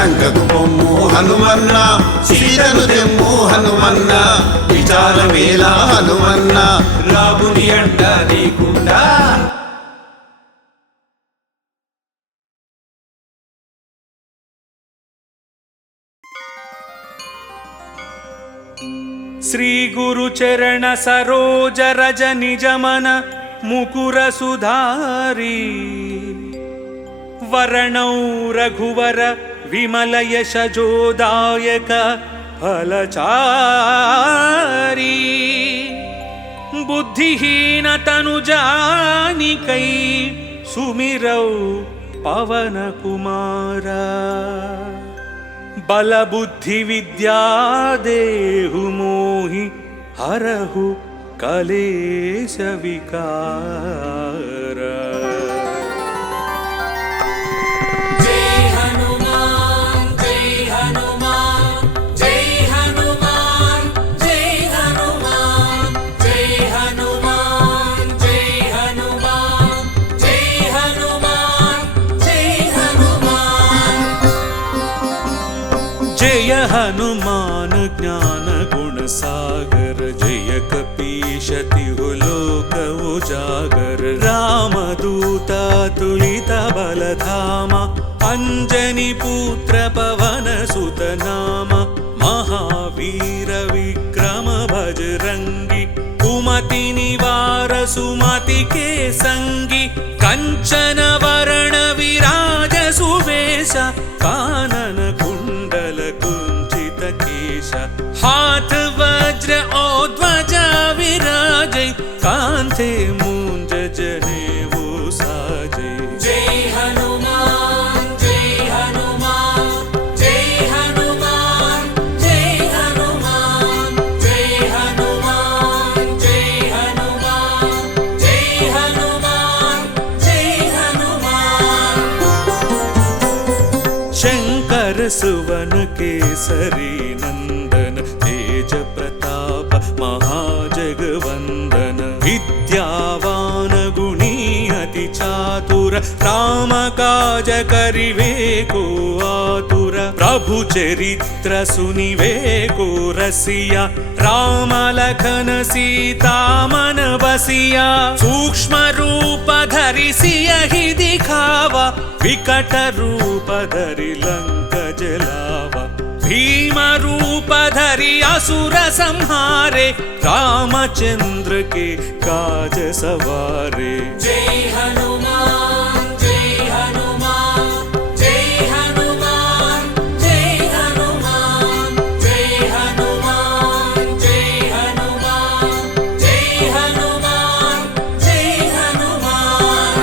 లంకకు పొమ్ము హనుమన్న, సీతను తెమ్ము హనుమన్న, విచారమేలా హనుమన్న, రాముని అండ నీకుండా. శ్రీ గురు చరణ సరోజ రజ నిజమన ముకుర సుధారీ, వరణౌ రఘువర విమల యశజోదాయక ఫలచారీ, బుద్ధిహీన తను జానికై సుమిరౌ పవన కుమారా, బల బుద్ధి విద్యా దేహు మోహి హరహు కలేశ వికార. जय हनुमान ज्ञान गुण सागर, जय कपीश तिहु लोक उजागर, रामदूत तुलित बलधाम, अंजनी पुत्र पवन सुत नाम, महावीर विक्रम बजरंगी, कुमति निवार सुमति के संगी, कंचन वरण विराज सुवेश, कानन कुंडल कुंचित केश, हाथ वज्र और ध्वजा विराजे, कांधे मूंज जनेऊ साजे. जय हनुमान जय हनुमान जय हनुमान जय हनुमान जय हनुमान जय हनुमान जय हनुमान जय हनुमान. शंकर सुवन केसरी नंदन, तेज प्रताप महाजगवंदन, विद्यावान गुणी अति चातुर, राम काज करिवे को आतुर, प्रभु चरित्र सुनिवे को रसिया, राम लखन सीता मन बसिया, सूक्ष्म रूप धरि सियहि दिखावा, विकट रूप धरि लंक जलावा, भीम रूप धरि असुर संहारे, रामचंद्र के काज सवारे. जय हनुमान जय हनुमान जय हनुमान जय हनुमान जय हनुमान जय हनुमान जय हनुमान जय हनुमान.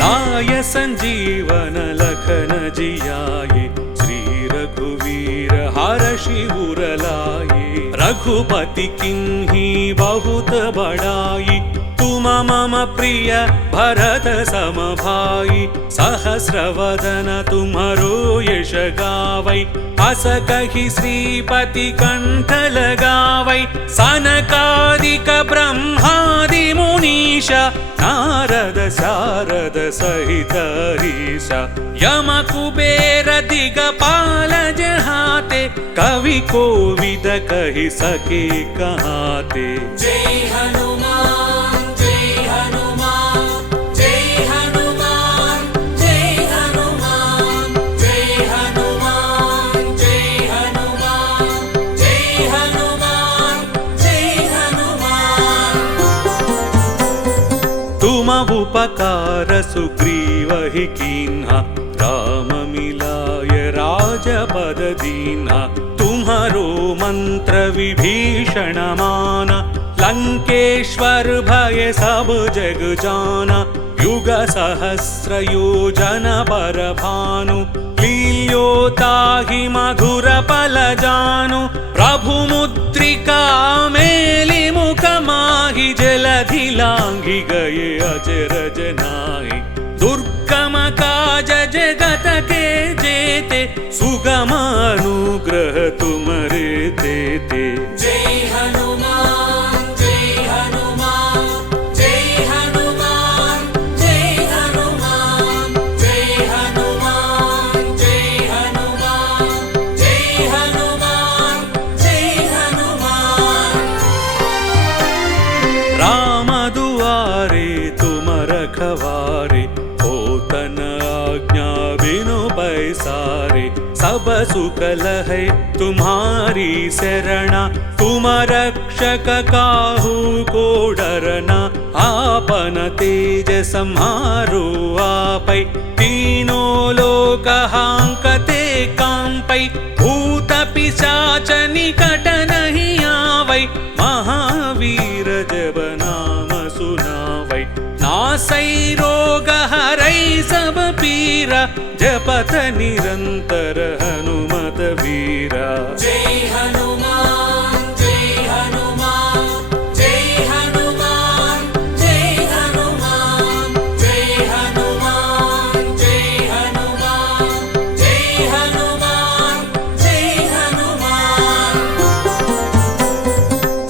लाय संजीवन लखन जियाए, श्री रघुवीर हर्षि उर लाए, रघुपति किन्ही बहुत बड़ाई, तुम मम प्रिय भरत सम भाई, सहस्रवदन तुम्हरो यश गावै, अस कहि श्रीपति कंठ लगावै, सनकादिक ब्रह्मादि मुनीशा, नारद शारद सहित ईशा, यम कुबेर दिगपाल जहाते, कवि कोविद कहि सके कहाते. जय हनुमान जय हनुमान जय हनुमान जय हनुमान जय हनुमान जय हनुमान जय हनुमान जय हनुमान. तुम उपकार सुग्रीव ही कीन्हा, राम मिलाय राजपद दीन्हा, तुम्हारो मंत्र विभीषण माना, लंकेश्वर भय सब जग जाना, युग सहस्र योजन पर भानु, लील्योताहि मधुर पल जानु, प्रभु मुद्रिका मेलि मुख माहि, जलधि लांघि गए अजर जनाहि, दुर्गम काज जगत के जेते, सुगम अनुग्रह तुमरे तेते. जय हनुमान जय हनुमान जय हनुमान जय हनुमान जय हनुमान सब सुख लहै तुम्हारी शरणा। तुम रक्षक काहू को डरना, आपन तेज सम्हारो आपै। तीनों लोक हांकते कांपै, भूत पिशाच निकट नहीं आवै। महावीर जब नाम सुनावै, नासै रोग हरै सब पीरा। जपत निरंतर हनुमत वीरा। जय हनुमान जय हनुमान जय हनुमान जय हनुमान जय हनुमान जय हनुमान जय हनुमान जय हनुमान।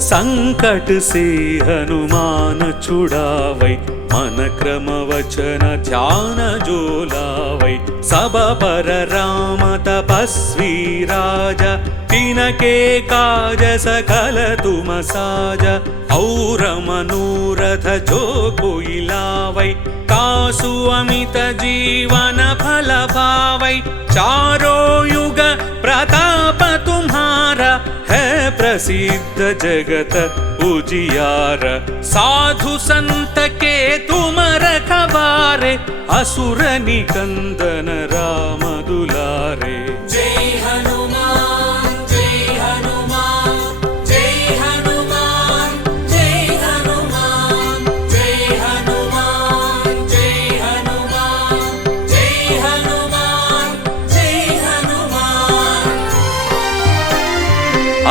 संकट से हनुमान छुड़ावै, मन क्रम वचन ध्यान जो लावै। सब पर राम तपस्वी राजा, तिनके काज सकल तुम साजा। और मनोरथ जो कोई लावै, कासु अमित जीवन फल पावै। चारों युग प्रताप तुम्हारा, है प्रसिद्ध जगत उजियारा। साधु संत के तुम रखवारे, असुर निकंदन राम दुलारे। जय हनुमान जय हनुमान जय हनुमान जय हनुमान जय हनुमान जय हनुमान जय हनुमान जय हनुमान।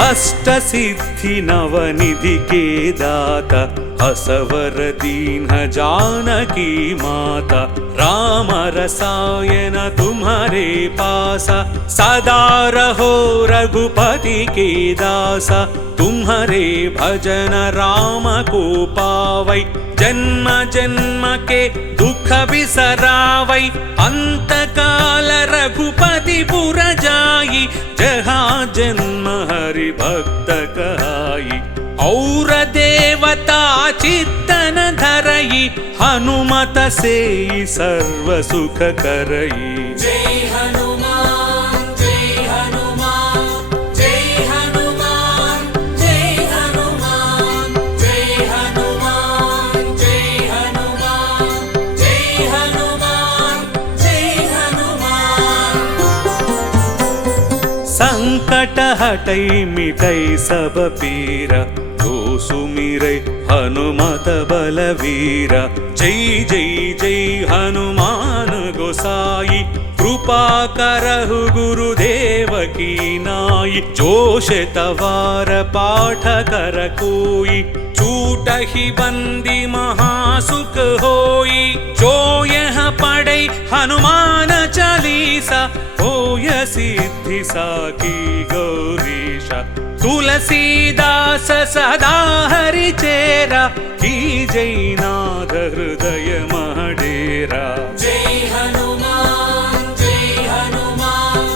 अष्ट सिद्धि नवनिधि के दाता, असवर दीन जानकी माता। राम रसायन तुम्हारे पासा, सदा रहो रघुपति के दासा। तुम्हारे भजन राम को पावै, जन्म जन्म के दुख बिसरावै। अंत काल रघुपति पुर जाई, जहाँ जन्म हरि भक्त कहाई। और देवता चित्तन धरई, हनुमत से सर्व सुख करई। जय हनुमान जय हनुमान जय हनुमान जय हनुमान जय हनुमान जय हनुमान जय हनुमान जय हनुमान। संकट हटै मिटै सब पीरा, जो सुमिरै हनुमत बलवीरा। जय जय जय हनुमान गोसाई, कृपा करहु गुरुदेव की नाई। जो शतवार पाठ कर कोई, छूटहि बंदी महासुख होई। जो यह पढ़ै हनुमान चालीसा, होय सिद्धि साकी गौरीशा। तुलसीदास सदा हरि चेरा, की जय नाथ हृदय महडेरा। जय हनुमान जय हनुमान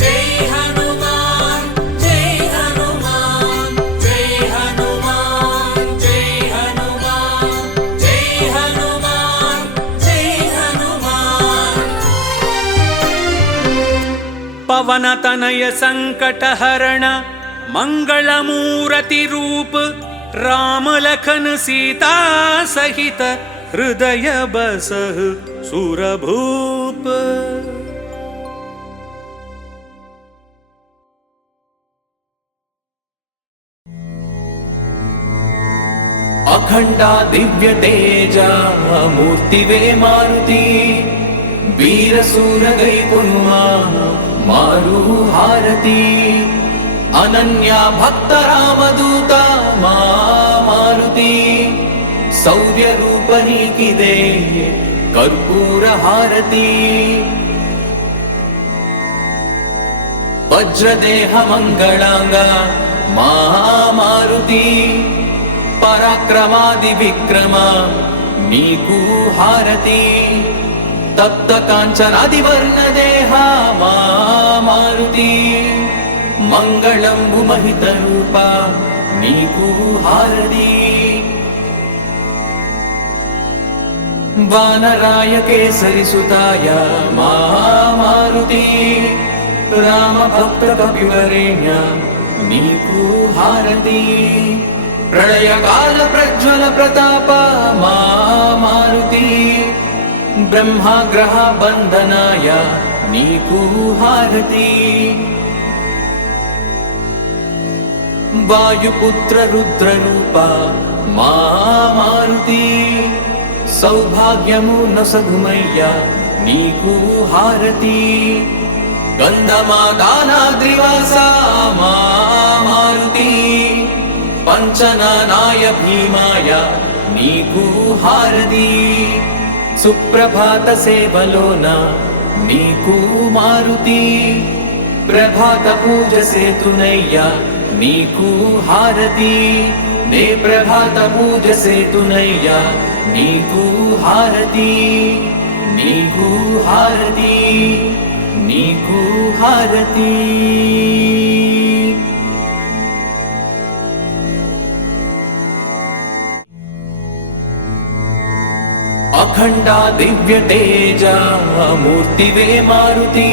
जय हनुमान जय हनुमान जय हनुमान जय हनुमान जय हनुमान जय हनुमान। पवन तनय संकट हरण, मंगल मूर्ति रूप। राम लखन सीता सहित, हृदय बसहु सुरभूप। अखंडा दिव्य तेजा मूर्तिवे मारुति, वीर सूर गई पुनुमा मारु हारती। अनन्या भक्त रामदूता मारुति, शौर्य रूपनी किदे कर्पूर हारती। वज्रदेह मंगलांगा मारुति, पराक्रमादि विक्रमा नीकु हारती। तप्त कांचनादि वर्ण देहा मारुति, मंगलंबु महित रूपा नीकु हारती। वानराय केसरी सुताय मारुति, రామ భక్త కవివరేణ్య నీకు హారతి ప్రళయకాల ప్రజ్వల ప్రతాప మా మారుతి బ్రహ్మగ్రహ బంధనాయ నీకు హారతి వాయుపుత్ర రుద్రరూప మా మారుతి సౌభాగ్యము నొసగుమయ్య నీకు హారతి గంధమాదానాద్రివాస మా మారుతి పంచనానాయ భీమాయ నీకు హారతి సుప్రభాత సేవలోన నీకు మారుతి ప్రభాత పూజ సేతునయ్య నీకు హారతి నే ప్రభాత పూజ సేతునయ్య నీకు హారతి నీకు హారతి నీకు హారతి అఖండ దివ్య తేజ మూర్తివే మారుతి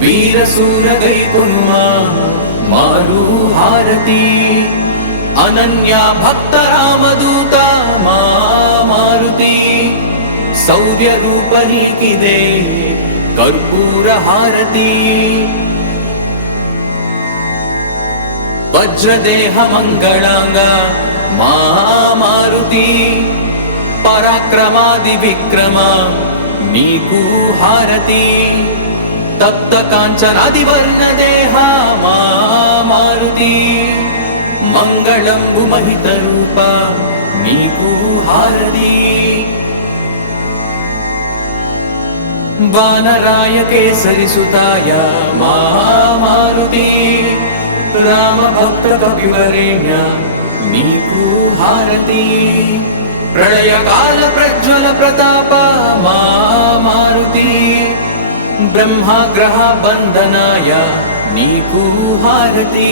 వీరసూర గైకొనుమా మారు హారతి అనన్య భక్త రామదూత మా మారుతి శౌర్య రూప నీకిదే కర్పూర హారతి వజ్రదేహ మంగళాంగ మా మారుతి పరాక్రమాది విక్రమ నీకు హారతి తప్త కాంచనాది వర్ణ దేహ మా మారుతి మంగళంబు మహిత రూప నీకు హారతి వానరాయ కేసరి సుతాయ మా మారుతి రామ భక్త కవివరేణ్య నీకు హారతి ప్రళయకాల ప్రజ్వల ప్రతాప మా మారుతి బ్రహ్మగ్రహ బంధనాయ నీకు హారతి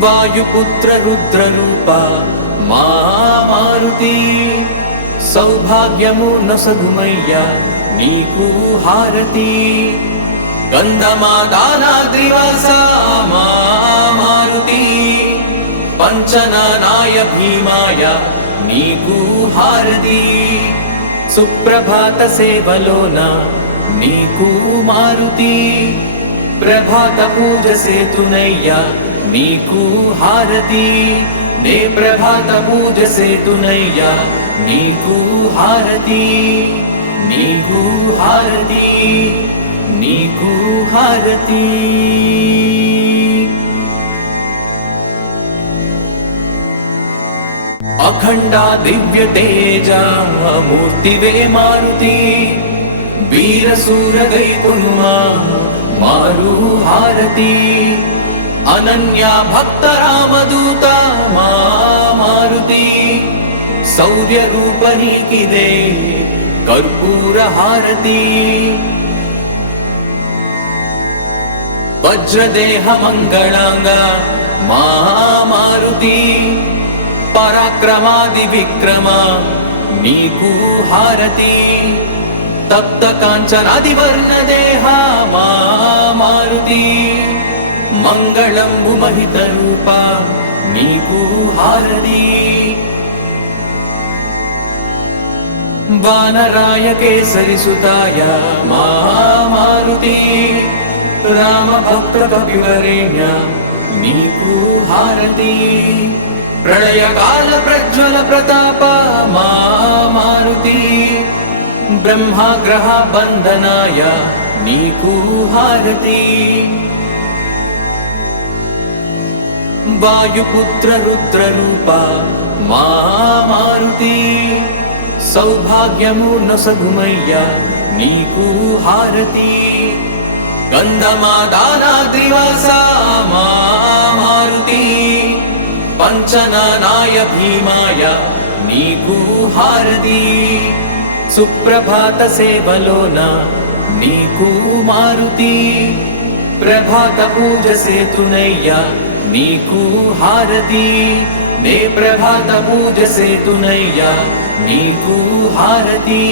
వాయుపుత్ర రుద్రరూప మా మారుతి సౌభాగ్యము నొసగుమయ్య నీకు హారతి గంధమాదానాద్రివాస మా మారుతి పంచనానాయ భీమాయ నీకు హారతి సుప్రభాత సేవలోన నీకు మారుతి ప్రభాత పూజ సేతునయ్య నీకు హారతి నే ప్రభాత పూజ సేతునయ్య నీకు హారతి నీకు హారతి నీకు హారతి అఖండ దివ్య తేజ మూర్తివే మారుతి వీరసూర గైకొనుమా మారు హారతి అనన్య భక్త రామదూత మా మారుతి శౌర్య రూప నీకిదే కర్పూర హారతి వజ్రదేహ మంగళాంగ మా మారుతి పరాక్రమాది విక్రమ నీకు హారతి తప్త కాంచనాది వర్ణ దేహ మా మారుతి మంగళంబు మహిత రూప నీకు హారతి వానరాయ కేసరి సుతాయ మా మారుతి రామ భక్త కవివరేణ్య నీకు హారతి ప్రళయకాల ప్రజ్వల ప్రతాప మా మారుతి బ్రహ్మగ్రహ బంధనాయ నీకు హారతి వాయుపుత్ర రుద్రరూప మా మారుతి సౌభాగ్యము నొసగుమయ్య నీకు హారతి గంధమాదానాద్రివాస మా మారుతి పంచనానాయ భీమాయ నీకు హారతి సుప్రభాత సేవలోన నీకు మారుతి ప్రభాత పూజ సేతునయ్య నీకు హారతి నే ప్రభాత పూజ సేతునయ్య నీకు హారతి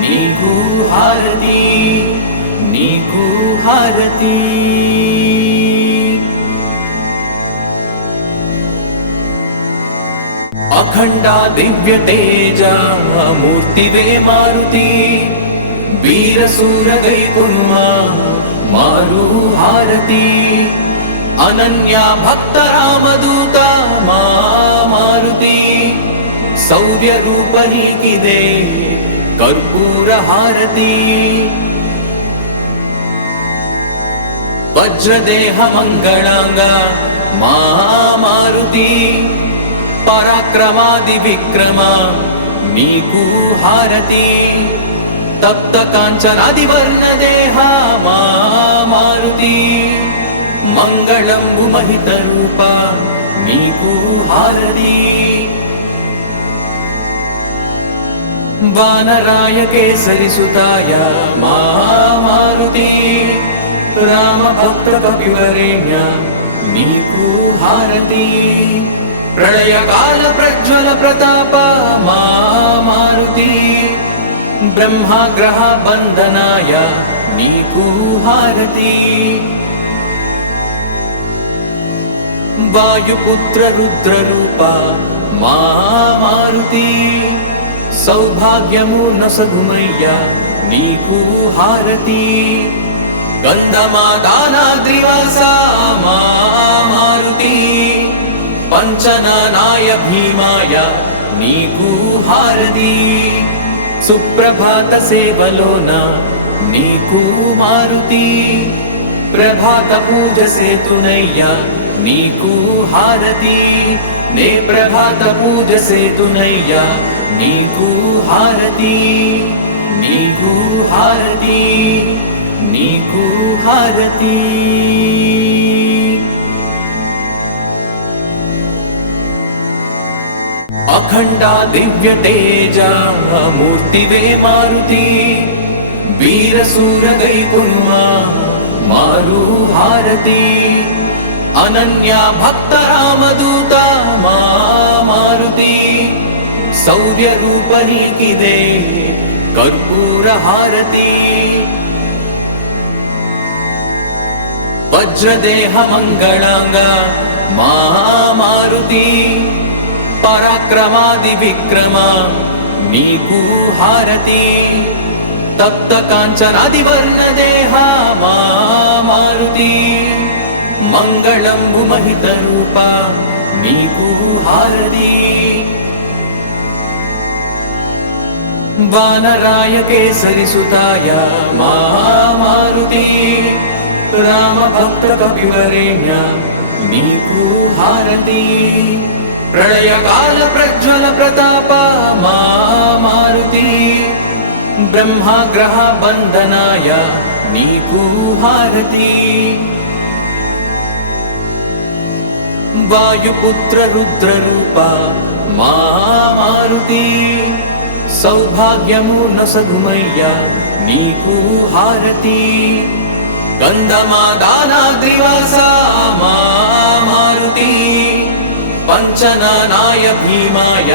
నీకు హారతి, నీకు హారతి. అఖండ దివ్య తేజ మూర్తివే మారుతి, వీరసూర గైకున్మా మారు హారతి. అనన్య భక్త రామదూత మా మారుతి, శౌర్య రూప నీకిదే కర్పూర హారతి. వజ్రదేహ మంగళాంగ మా మారుతి, పరాక్రమాది విక్రమ నీకు హారతి. తప్త కాంచనాది వర్ణ దేహ మా మారుతి, మంగళంబు మహిత రూప నీకు హారతి. వానరాయ కేసరి సుతాయ మా మారుతి, రామ భక్త కపివరేణ్య నీకు హారతి. ప్రళయ కాల ప్రజ్వల ప్రతాప మా మారుతి, బ్రహ్మాగ్రహ బంధనాయ నీకు హారతి. వాయుపుత్ర రుద్ర రూప మా మారుతి, సౌభాగ్యము నొసగుమయ్య నీకు హారతి. గంధమాదానాద్రివాస మా మారుతి, పంచనానాయ భీమాయ నీకు హారతి. సుప్రభాత సేవలోన నీకు మారుతి, ప్రభాత పూజ సేతునయ్య నీకు హారతి. నే ప్రభాత పూజ సేతునయ్య నీకు హారతి, నీకు హారతి, నీకు హారతి. అఖండ దివ్య తేజ మూర్తివే మారుతి, వీరసూర గైకున్మా మారు హారతి. అనన్య భక్త రామదూత మా మారుతి, శౌర్య రూప నీకిదే కర్పూర హారతి. వజ్రదేహ మంగళాంగ మా మారుతి, పరాక్రమాది విక్రమ నీకు హారతి. తప్త కాంచనాది వర్ణ దేహ మా మారుతి, మంగళంబు మహిత రూప నీకు హారతి. వానరాయ కేసరి సుతాయ మా మారుతి, రామ భక్త కపివరేణ్య నీకు హారతి. ప్రళయ కాల ప్రజ్వల ప్రతాప మా మారుతి, బ్రహ్మాగ్రహ బంధనాయ నీకు హారతి. వాయుపుత్ర రుద్ర రూప మా మారుతి, సౌభాగ్యము నొసగుమయ్య నీకు హారతి. గంధమాదానాద్రివాస మా మారుతి, పంచనానాయ భీమాయ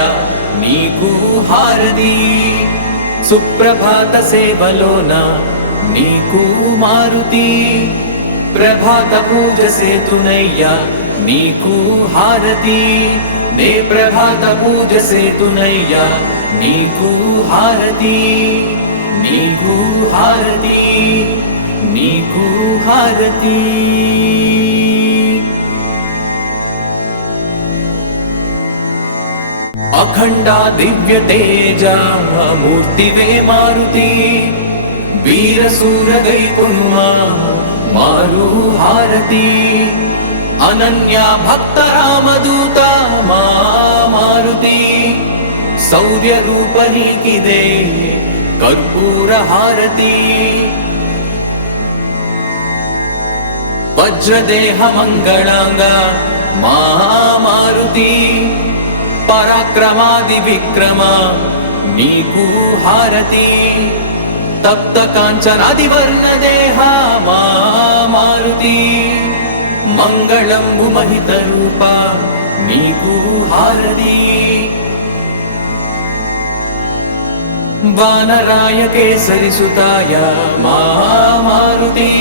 నీకు హారతి. సుప్రభాత సేవలోన నీకు మారుతి, ప్రభాత పూజ సేతునయ్య నీకు హారతి. నే ప్రభాత పూజ సేతునయ్య నీకు హారతి, నీకు హారతి, నీకు హారతి. అఖండ దివ్య తేజ మూర్తివే మారుతి, వీరసూర గైకున్మా మారు హారతి. అనన్య భక్త రామదూత మా మారుతి, శౌర్య రూప నీకిదే కర్పూర హారతి. వజ్రదేహ మంగళాంగ మా మారుతి, పరాక్రమాది విక్రమ నీకు హారతి. తప్త కాంచనాది వర్ణ దేహ మా మారుతి, మంగళంబు మహిత రూప నీకు హారతి. వానరాయ కేసరిసుతాయ మారుతి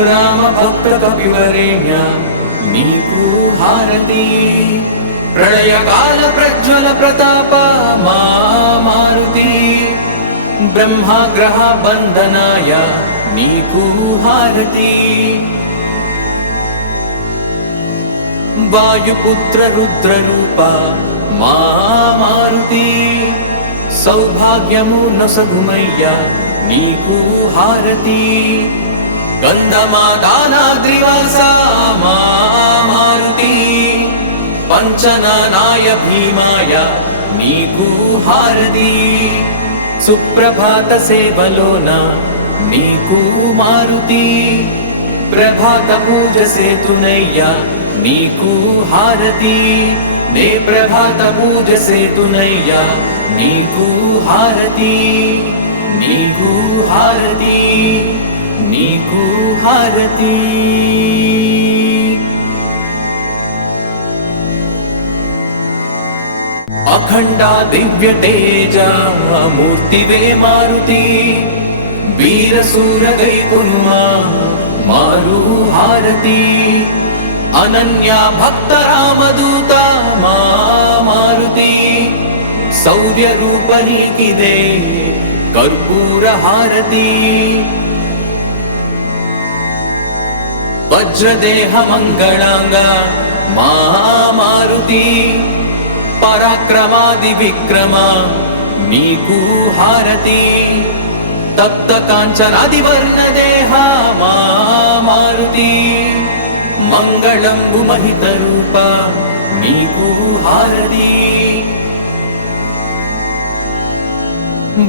రామభక్త కపివరేణ్య నీకు హారతి ప్రళయకాల ప్రజ్వల ప్రతాప మారుతి బ్రహ్మాగ్రహ బంధనాయ నీకు హారతి వాయుపుత్ర రుద్రరూప మారుతి సౌభాగ్యము నొసగుమయ్య నీకు హారతి గంధమాదానాద్రివాస మారుతి పంచనానాయ భీమాయ నీకు హారతి సుప్రభాత సేవలోన నీకు మారుతి ప్రభాత పూజ సేతునయ్య నీకు హారతి నే ప్రభాత పూజ సేతునయ్య నీకు హారతి నీకు హారతి నీకు హారతి అఖండ దివ్య తేజ మూర్తివే మారుతి వీరసూర గైకునుమా మారు హారతి అనన్య భక్త రామదూత మారుతి శౌర్య రూప నీకిదే కర్పూర హారతి వజ్రదేహ మంగళాంగ మారుతి పరాక్రమాది విక్రమ నీకు హారతి తప్త కాంచనాది వర్ణ దేహ మారుతి మంగళంబు మహిత రూప నీకు హారతి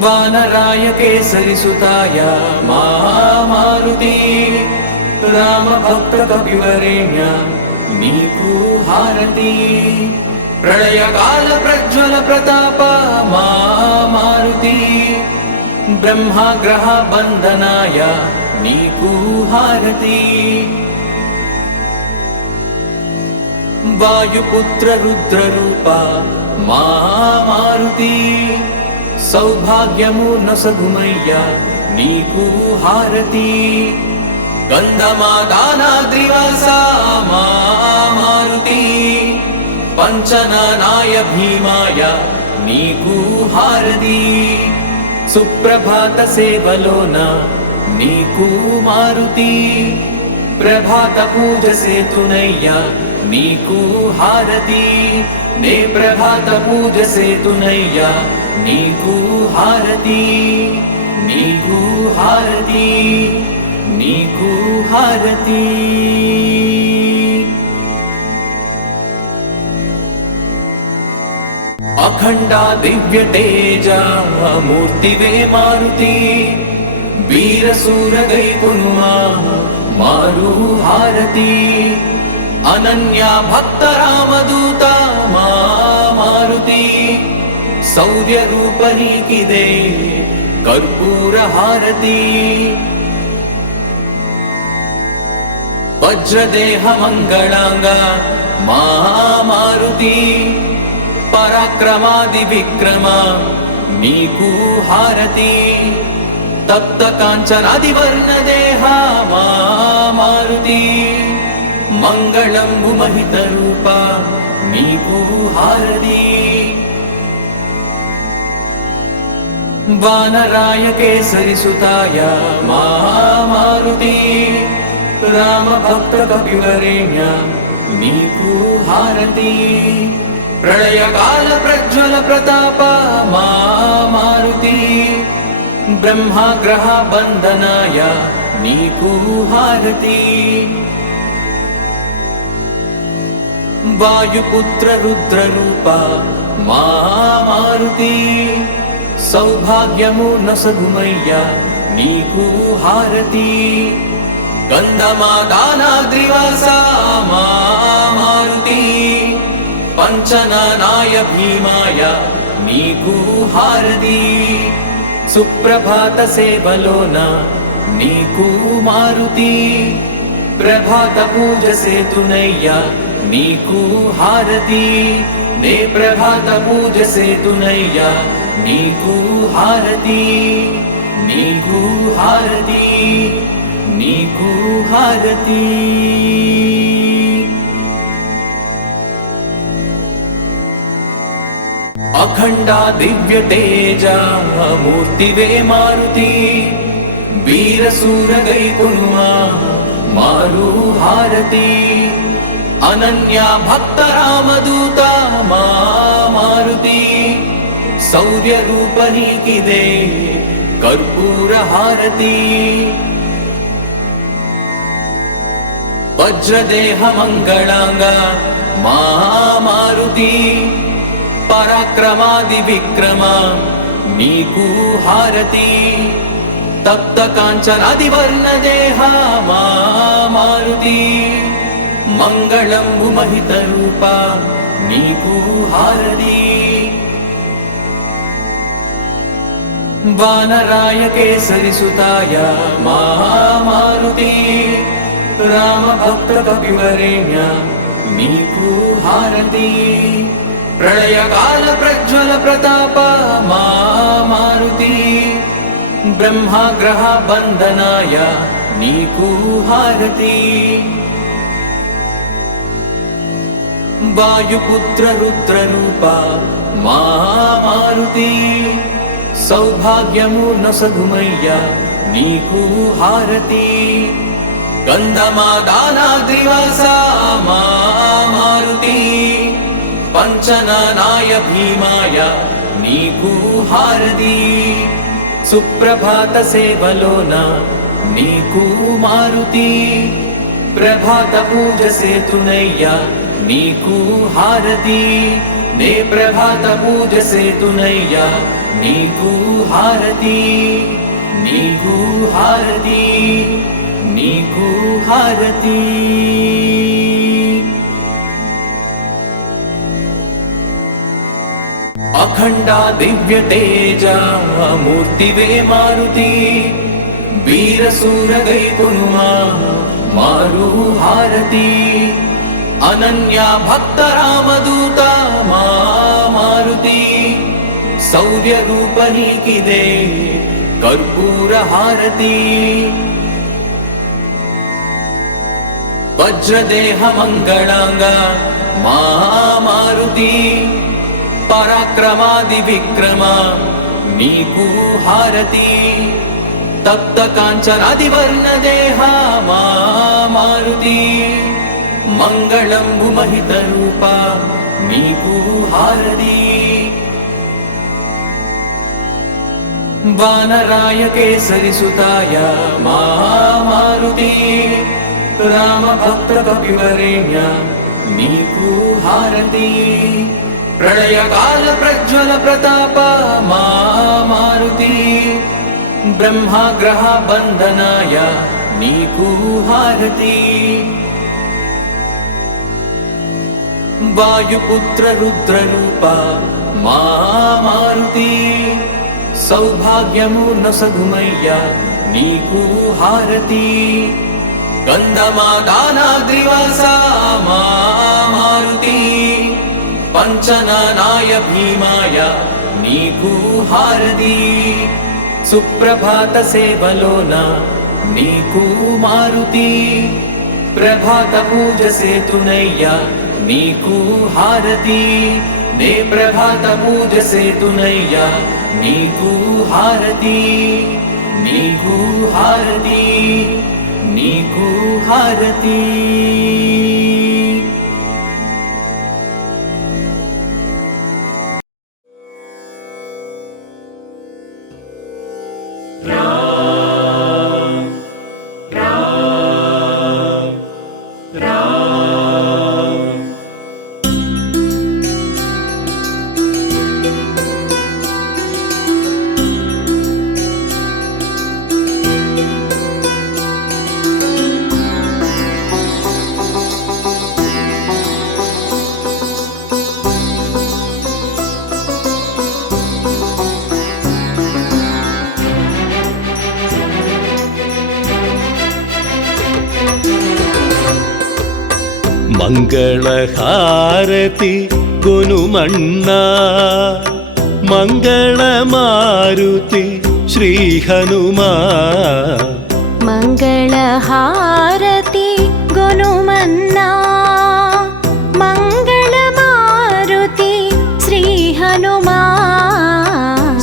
వానరాయ కేసరిసుతాయ మారుతి రామభక్త కపివరేణ్య నీకు హారతి ప్రళయకాల ప్రజ్వల ప్రతాప మారుతి బ్రహ్మాగ్రహ బంధనాయ నీకు హారతి వాయుపుత్ర రుద్రరూప మారుతి సౌభాగ్యము నొసగుమయ్య నీకు హారతి గంధమాదానాద్రివాస మారుతి పంచనానాయ భీమాయ నీకు హారతి సుప్రభాత సేవలోన నీకు మారుతి ప్రభాత పూజ సేతునయ్య నీకు హారతి నే ప్రభాత పూజ సేతునయ్య నీకు హారతి నీకు హారతి నీకు హారతి అఖండ దివ్య తేజ మూర్తివే మారుతి వీరసూర గైకునుమా మారు హారతి అనన్య భక్త రామదూత మారుతి శౌర్య రూప నీకిదే కర్పూర హారతి వజ్రదేహ మంగళాంగ మారుతి పరాక్రమాది విక్రమ నీకు హారతి తప్త కాంచనాది వర్ణ దేహ మారుతి మంగళంబు మహిత రూప నీకు హారతి వానరాయ కేసరిసుతాయ మారుతి రామభక్త కపివరేణ్య నీకు హారతి ప్రళయకాల ప్రజ్వల ప్రతాప మారుతి బ్రహ్మాగ్రహ బంధనాయ నీకు హారతి వాయుపుత్ర రుద్రరూప మారుతి సౌభాగ్యము నొసగుమయ్య నీకు హారతి గంధమాదానాద్రివాస మారుతి పంచనానాయ భీమాయ నీకు హారతి సుప్రభాత సేవలోన నీకు మారుతి ప్రభాత పూజ సేతునయ్య నీకు హారతి నే ప్రభాత పూజ సేతునయ్య నీకు హారతి, నీకు హారతి, నీకు హారతి. అఖండ దివ్య తేజ మూర్తివే మారుతి, వీరసూర గైకొనుమా మారు హారతి. అనన్య భక్త రామదూత మా మారుతి, శౌర్య రూప నీకిదే కర్పూర హారతి. వజ్రదేహ మంగళాంగ మా మారుతి, పరాక్రమాది విక్రమ నీకు హారతి. తప్త కాంచనాది వర్ణ దేహ మా మారుతి, మంగళంబు మహిత రూప నీకు హారతి. వానరాయ కేసరి సుతాయ మా మారుతి, రామ భక్త కపివరేణ్య నీకు హారతి. ప్రళయకాల ప్రజ్వల ప్రతాప మా మారుతి, బ్రహ్మాగ్రహ బంధనాయ నీకు హారతి. వాయుపుత్ర రుద్ర రూప మా మారుతి, సౌభాగ్యము నొసగుమయ్య నీకు హారతి. గంధమాదానాద్రివాస మా మారుతి, పంచనానాయ భీమాయ నీకు హారతి. సుప్రభాత సేవలోన నీకు మారుతి, ప్రభాత పూజ సేతునయ్య నీకు హారతి. నే ప్రభాత పూజ సేతునయ్య నీకు హారతి, నీకు హారతి, నీకు హారతి. అఖండ దివ్య తేజ మూర్తివే మారుతి, వీరసూర గైకొనుమా మారు హారతి. అనన్య భక్త రామదూత మా మారుతి, శౌర్య రూప నీకిదే కర్పూర హారతి. వజ్రదేహ మంగళాంగ మా మారుతి, పరాక్రమాది విక్రమ నీకు హారతి. తప్త కాంచనాది వర్ణ దేహ మా మారుతి, మంగళంబు మహిత రూప నీకు హారతి. వానరాయ కేసరి సుతాయ మా మారుతి, రామ భక్త కపివరేణ్య నీకు హారతి. ప్రళయకాల ప్రజ్వల ప్రతాప మా మారుతి, బ్రహ్మాగ్రహ బంధనాయ నీకు హారతి. వాయుపుత్ర రుద్ర రూప మా మారుతి, సౌభాగ్యము నొసగుమయ్య నీకు హారతి. గంధమాదానాద్రివాస మా మారుతి, పంచనానాయ భీమాయ నీకు హారతి. సుప్రభాత సేవలోన నీకు మారుతి, ప్రభాత పూజ సేతునయ్య నీకు హారతి. నే ప్రభాత పూజ సేతునయ్య నీకు హారతి, నీకు హారతి, నీకు హారతి. మంగళహారతి కొనుమన్నా మంగళమారుతి శ్రీ హనుమా మంగళహారతి గొనుమన్నా మంగళమారుతి శ్రీ హనుమా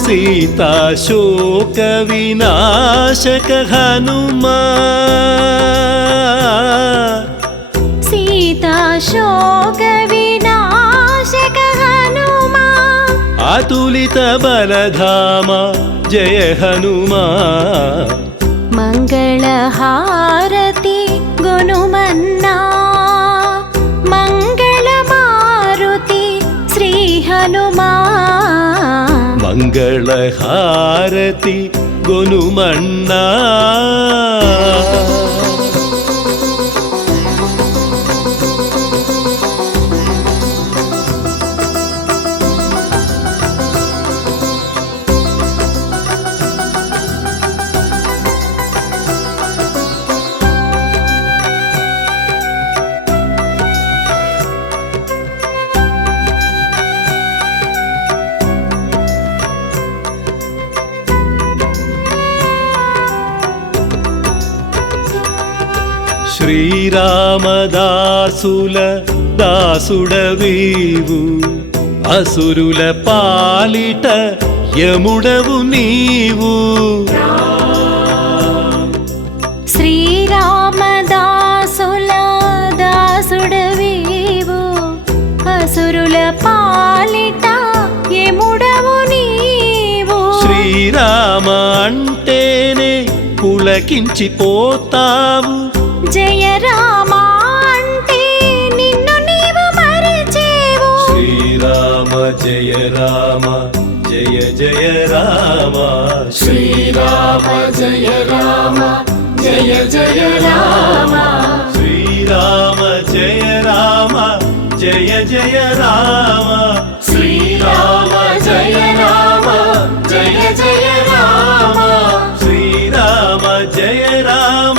సీతాశోక వినాశక హనుమా సీతాశోక వినాశక హనుమా అతులిత బలధామ జయ హనుమా మంగళహారతి గొనుమన్నా మంగళమారుతి శ్రీ హనుమా మంగళహారతి గొనుమన్నా శ్రీరామదాసుల దాసుడవీవు అసురుల పాలిట యముడవు నీవు శ్రీరామదాసుల దాసుడవీవు అసురుల పాలిట యముడవు నీవు శ్రీరామ అంటేనే పులకించిపోతావు జయ రామ అంటే నిన్ను నీవు మరిచేవు శ్రీరామ జయ రామ జయ జయ రామ శ్రీరామ జయ రామ జయ జయ రామ శ్రీరామ జయ రామ జయ జయ రామ శ్రీరామ జయ రామ జయ జయ రామ శ్రీరామ జయ రామ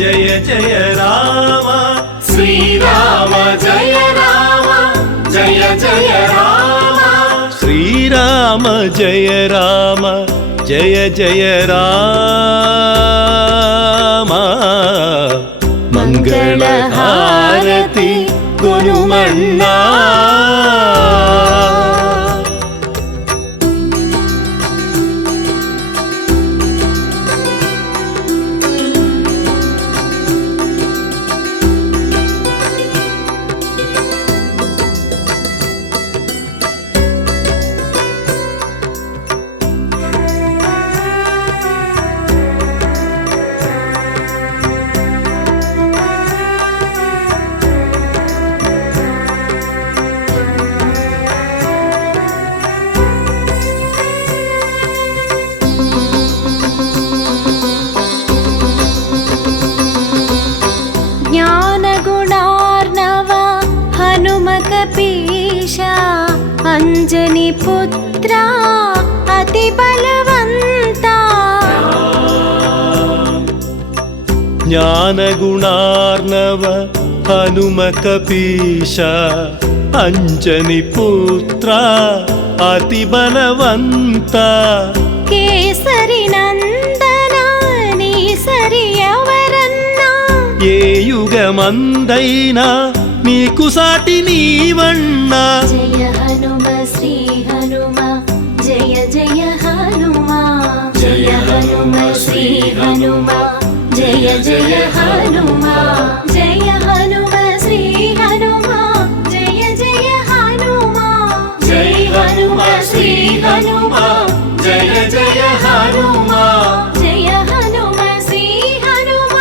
జయ జయ రామ శ్రీరామ జయ రామ జయ జయ రామ శ్రీరామ జయ రామ జయ జయ రామ మంగళహారతి గొనుమన్నా జ్ఞానగుణార్ణవ హనుమకపీశ అంజని పుత్ర అతి బలవంత జ్ఞానగుణార్ణవ హనుమకపీశ అంజని పుత్ర అతి బలవంత కేసరి నందన నీ సరి ఎవరన్నా ఏ యుగమందైనా నీకు సాటి నీవన్నా జయ హనుమ శ్రీ హనుమ జయ జయ హనుమ జయ హనుమ శ్రీ హనుమ జయ జయ హనుమ జయ హనుమ శ్రీ హనుమ జయ జయ హనుమ జయ హనుమ శ్రీ హనుమ జయ జయ హనుమ జయ హనుమ శ్రీ హనుమ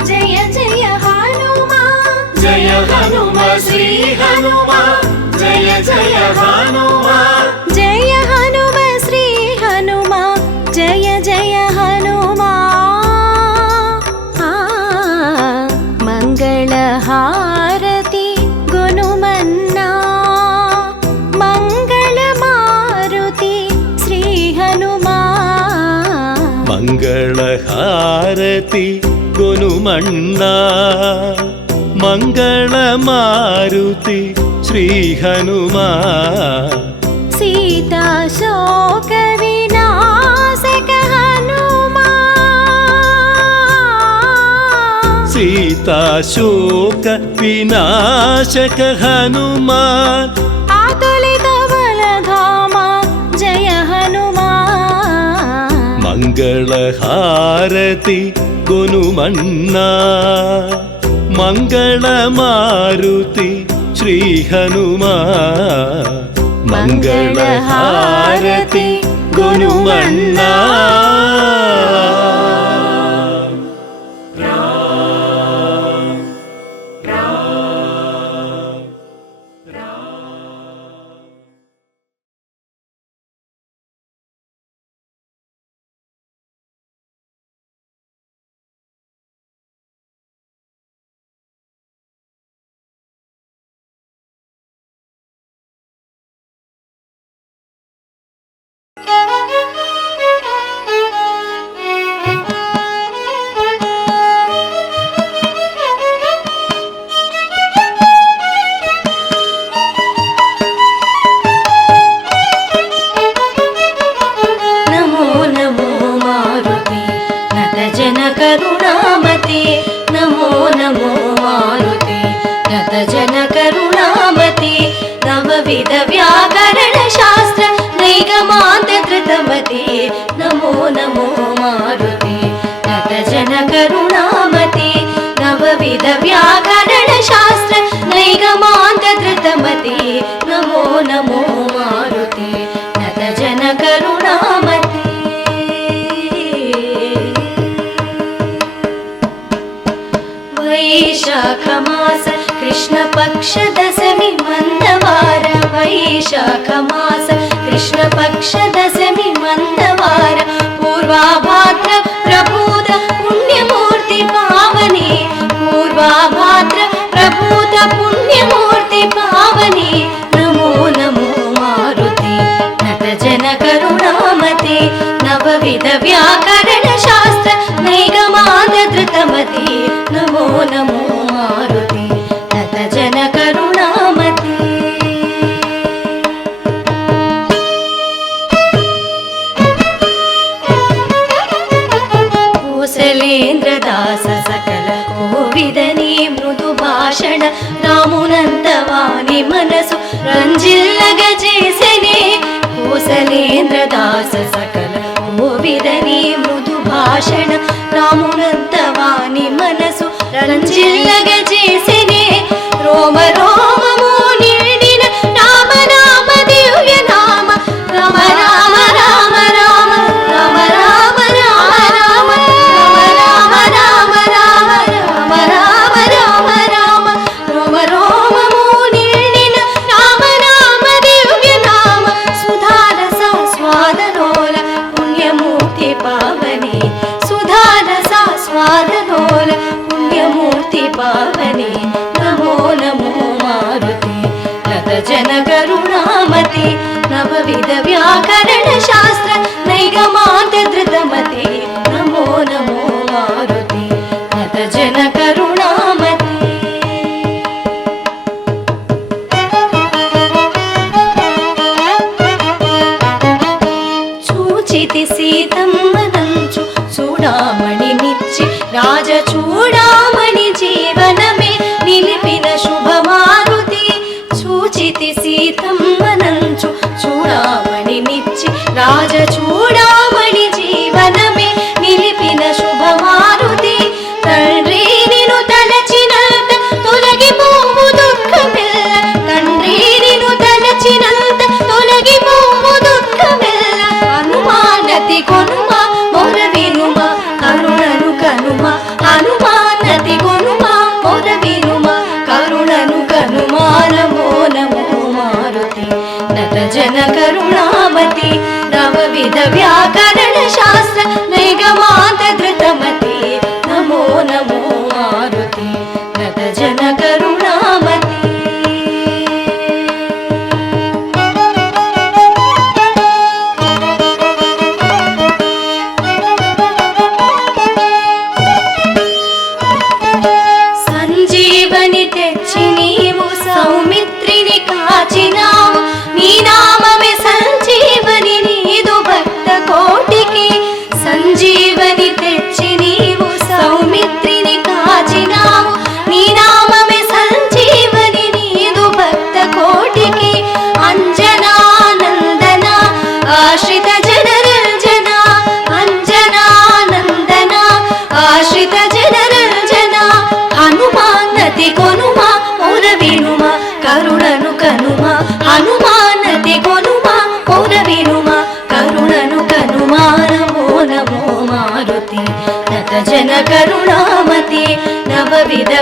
జయ జయ హనుమ జయ హనుమ శ్రీ హనుమ జయ జయ హనుమ జయ హనుమ శ్రీ హనుమ జయ జయ హనుమ మంగళహారతి గొనుమన్నా మంగళమారుతి శ్రీ హనుమా మంగళహారతి గొనుమన్నా మంగళమారుతి శ్రీ హనుమా సీతాశోక सीता शोक विनाशक हनुमान सीता शोक विनाशक हनुमान अतुलित बलधाम जय हनुमान मंगल हारति गुनुमन्ना मंगल मारुति श्री हनुमान मंगल हारति गुनुमन्ना करुणामते नमो नमो मारुते नत जन करुणामते नवविध व्याकरण शास्त्र नैगमान्त धृतमते नमो नमो मारुते नत जन करुणामते नवविध व्याकरण शास्त्र नैगमान्त धृतमते नमो नमो मारुते नत जन करुणामते वैशाख मास कृष्ण पक्ष दशमी मंदवार वैशाख मास कृष्ण पक्ष दशमी मंदवार पूर्वाभाद्र प्रभूत पुण्यमूर्ति पावनी पूर्वाभाद्र प्रभूत पुण्यमूर्ति पावनी नमो नमो मारुति नत जन करुणामते नवविध व्याकरण शास्त्र नैगमान्त धृतमते नमो नमो मारुति नत जन करुणामते कौसलेन्द्र दास सकल कोविदनी मृदु भाषण रामुनंतवानी मनसु ರಂಜಿಲ್ಲಗ ಜೇಸನೆ ಕೌಸಲೇಂದ್ರ ದಾಸ ಸಕಲ ಕೋವಿದನಿ ಮೃದು ಭಾಷಣ ರಾಮುನಂತವಾನಿ ಮನಸು ರಂಜಿಲ್ಲಗ ಜೇಸನೆ ರೋಮ ರೋಮಮೋ ನಿರ್ಣಿನ ರಾಮ ರಾಮ ದಿವ್ಯ ನಾಮ ರಾಮ ರಾಮ ರಾಮ ರಾಮ ರಾಮ ರಾಮ ರಾಮ ರಾಮ ರಾಮ ರಾಮ ರಾಮ ರಾಮ ರಾಮ ರಾಮ ರಾಮ ರೋಮ ರೋಮಮೋ ನಿರ್ಣಿನ ರಾಮ ರಾಮ ದಿವ್ಯ ನಾಮ ಸುಧಾರಸ ಸ್ವಾದನೋಲ ಪುಣ್ಯಮೂರ್ತಿ ಪಾವನೆ ಸುಧಾರಸ ಸ್ವಾದನೋಲ ಪುಣ್ಯಮೂರ್ತಿ ಪಾವನೆ ನಮೋ ನಮೋ ಮಾರುತಿ ನತ ಜನ ಕರುಣಾಮತಿ ನವವಿಧ ವ್ಯಾಕರಣ ಶಾಸ್ತ್ರ ನೈಗಮಾಂತ ಧೃತಮತಿ ನಮೋ ನಮೋ ಮಾರುತಿ ನತ ಜನ ಕರುಣಾಮತಿ చూచితి సీతమ్మనంచు చూడామణి నిచ్చి రాజ చూడామణి జీవనమే నిలిపిన శుభమారుతి చూచితి సీతమ్మనంచు చూడామణి నిచ్చి రాజ చూడామణి జీవనమే నిలిపిన శుభమారుతి తండ్రి నిను తలచినంత తొలగిపోవు దుఃఖమెల్ల తండ్రి నిను తలచినంత తొలగిపోవు దుఃఖమెల్ల హనుమానతి కొనుమ మొర వినుమ కరుణను కనుమ హనుమానతి కొనుమ మొర వినుమ కరుణను కనుమ నమో నమో మారుతి నత జన కరుణామతి నవవిధ వ్యాకరణ శాస్త్ర నైగమాంత ధృతమతి నమో నమో మారుతి నత జన కరుణామతి సంజీవని తెచ్చి నీవు సౌమిత్రిని కాచినావు నీ నామమే సంజీవని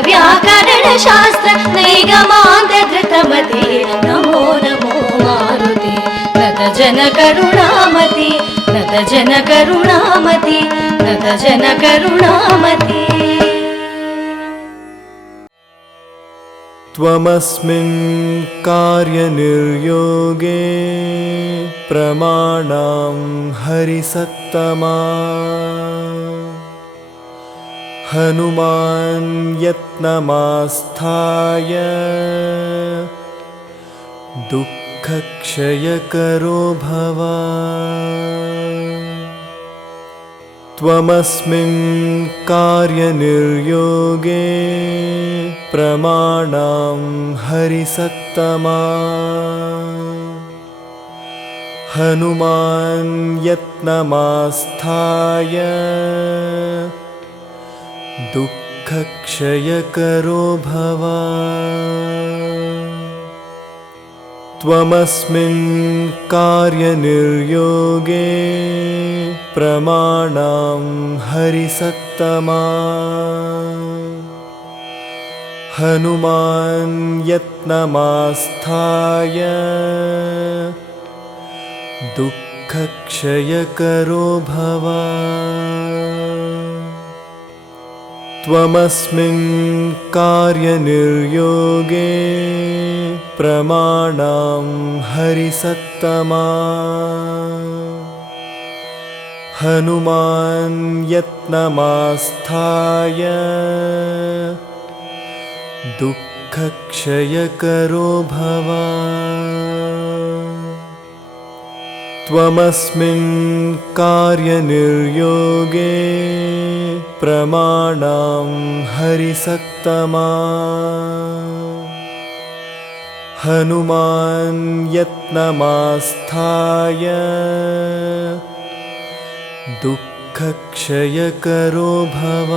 व्याकरणशास्त्र नैगमान्तधृतमते नमो नमो मारुते नत जन करुणामति नत जन करुणामति नत जन करुणामति त्वमस्मिन् कार्यनिर्योगे प्रमाणां हरिसत्तमा हनुमान् यत्नमास्थाय दुःखक्षयकरो भव त्वमस्मिन् कार्यनिर्योगे प्रमाणां हरिसत्तमा हनुमान् यत्नमास्थाय दुःखक्षयकरो भव त्वमस्मिन् कार्यनिर्योगे प्रमाणां हरिसत्तमा हनुमान् यत्नमास्थाय दुःखक्षयकरो भव त्वमस्मिन् कार्यनिर्योगे प्रमाणां हरिसत्तमा हनुमान् यत्नमास्थाय दुःखक्षयकरो भव त्वमस्मिन् कार्यनिर्योगे प्रमाणां हरिसत्तमा हनुमान् यत्नमास्थाय दुःखक्षयकरो भव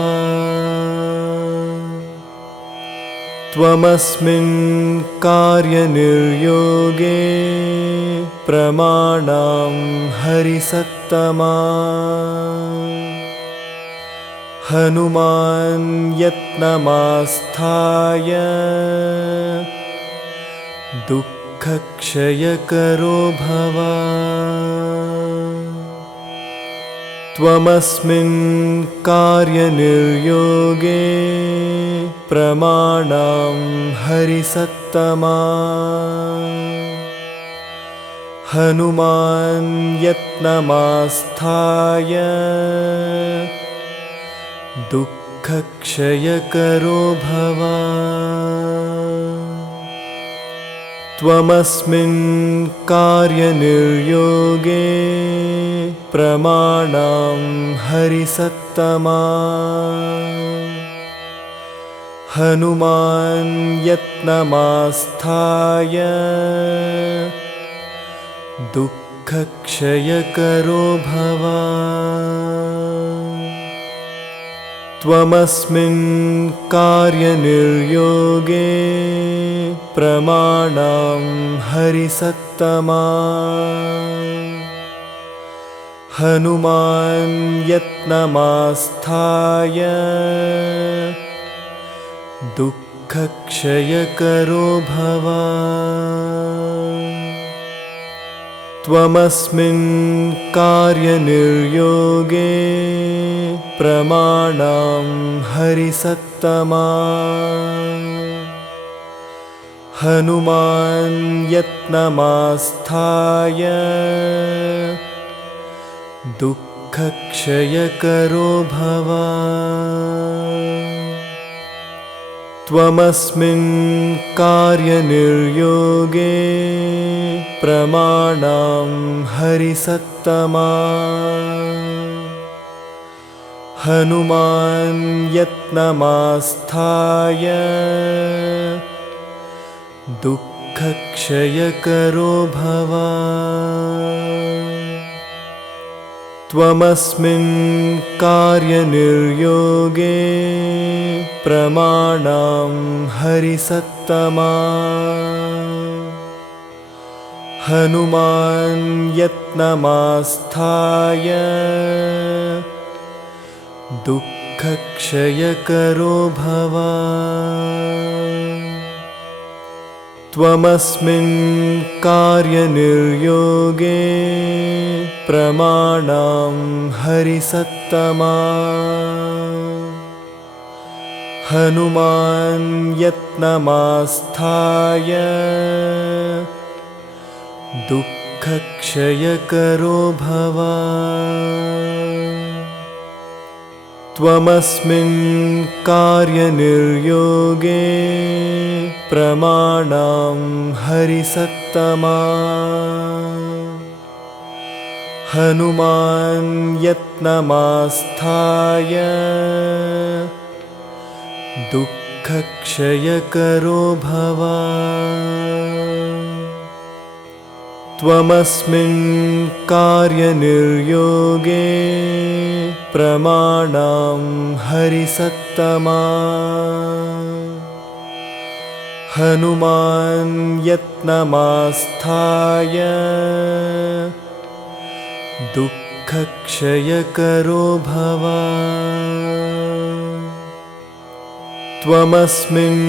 त्वमस्मिन् कार्यनिर्योगे प्रमाणां हरिसत्तमा हनुमान् यत्नमास्थाय दुःखक्षयकरो भव त्वमस्मिन् कार्यनिर्योगे प्रमाणां हरिसत्तमा हनुमान् यत्नमास्थाय दुःखक्षयकरो भव त्वमस्मिन् कार्यनिर्योगे प्रमाणां हरिसत्तमा हनुमान् यत्नमास्थाय दुःखक्षयकरो भव त्वमस्मिन् कार्यनिर्योगे प्रमाणां हरिसत्तमा हनुमान् यत्नमास्थाय दुःखक्षयकरो भव त्वमस्मिन् कार्यनिर्योगे प्रमाणां हरिसत्तमा हनुमान् यत्नमास्थाय दुःखक्षयकरो भव त्वमस्मिन् कार्यनिर्योगे प्रमाणां हरिसत्तमा हनुमान् यत्नमास्थाय दुःखक्षयकरो भव त्वमस्मिन् कार्यनिर्योगे प्रमाणां हरिसत्तमा हनुमान् यत्नमास्थाय दुःखक्षयकरो दुःखक्षयकरो भव त्वमस्मिन् कार्यनिर्योगे प्रमाणां हरिसत्तमा हनुमान् यत्नमास्थाय दुःखक्षयकरो भव त्वमस्मिन् कार्यनिर्योगे प्रमाणां हरिसत्तमा हनुमान् यत्नमास्थाय दुःखक्षयकरो भव त्वमस्मिन् कार्यनिर्योगे प्रमाणां हरिसत्तमा हनुमान् यत्नमास्थाय दुःखक्षयकरो भव त्वमस्मिन्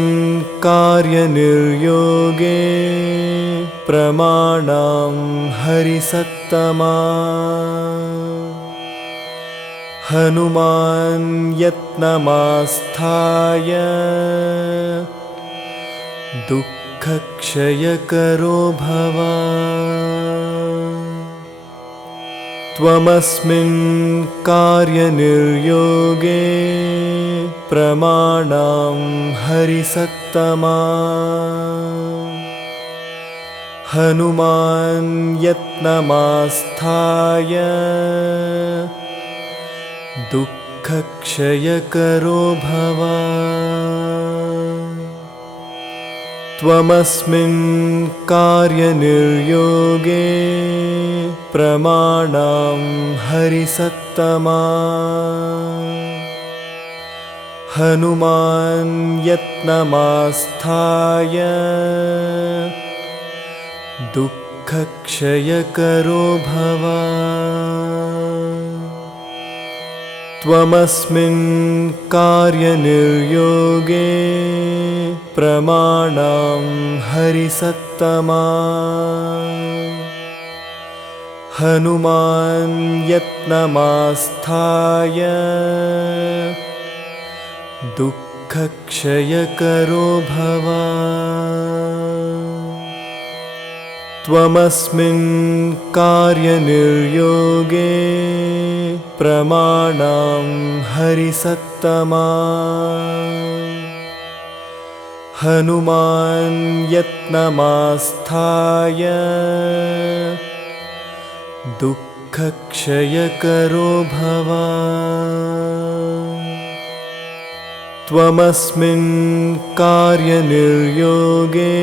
कार्यनिर्योगे प्रमाणां हरिसत्तमा हनुमान् यत्नमास्थाय दुःखक्षयकरो भव त्वमस्मिन् कार्यनिर्योगे प्रमाणां हरिसत्तमा हनुमान् यत्नमास्थाय दुःखक्षयकरो भव त्वमस्मिन् कार्यनिर्योगे प्रमाणां हरिसत्तमा हनुमान् यत्नमास्थाय दुःखक्षयकरो भव त्वमस्मिन् कार्यनिर्योगे प्रमाणां हरिसत्तमा हनुमान् यत्नमास्थाय दुःखक्षयकरो भव त्वमस्मिन् कार्यनिर्योगे प्रमाणां हरिसत्तमा हनुमान् यत्नमास्थाय दुःखक्षयकरो भव त्वमस्मिन् कार्यनिर्योगे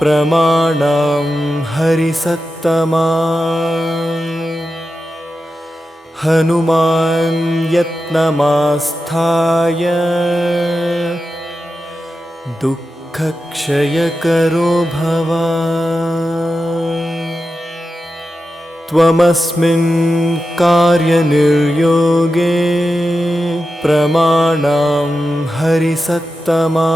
प्रमाणां हरिसत्तमा हनुमान् यत्नमास्थाय दुःखक्षयकरो भव त्वमस्मिन् कार्यनिर्योगे प्रमाणां हरिसत्तमा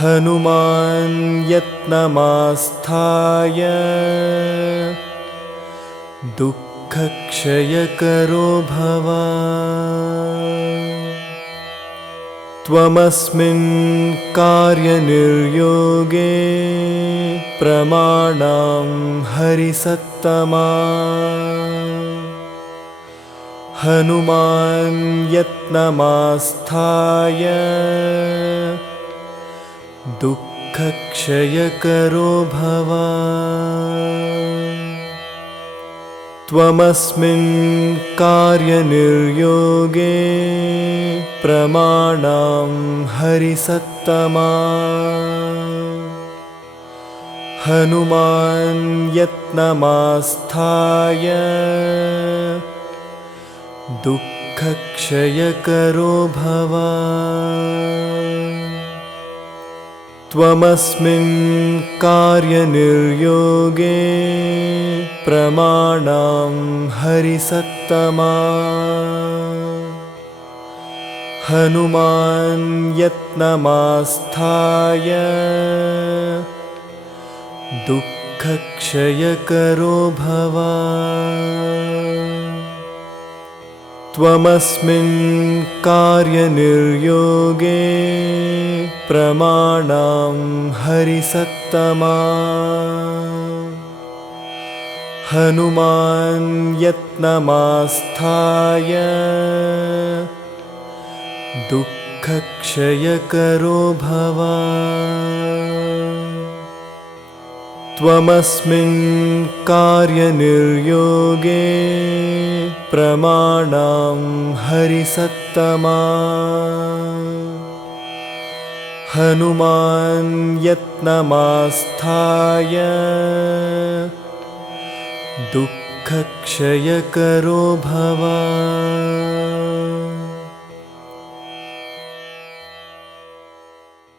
हनुमान् यत्नमास्थाय दुःखक्षयकरो भव त्वमस्मिन् कार्यनिर्योगे प्रमाणां हरिसत्तमा हनुमान् यत्नमास्थाय दुःखक्षयकरो भव त्वमस्मिन् कार्यनिर्योगे प्रमाणां हरिसत्तमा हनुमान् यत्नमास्थाय दुःखक्षयकरो भव त्वमस्मिन् कार्यनिर्योगे प्रमाणां हरिसत्तमा हनुमान् यत्नमास्थाय दुःखक्षयकरो भव त्वमस्मिन् कार्यनिर्योगे प्रमाणां हरिसत्तमा हनुमान् यत्नमास्थाय दुःखक्षयकरो भव त्वमस्मिन् कार्यनिर्योगे प्रमाणां हरिसत्तमा हनुमान् यत्नमास्थाय दुःखक्षयकरो भव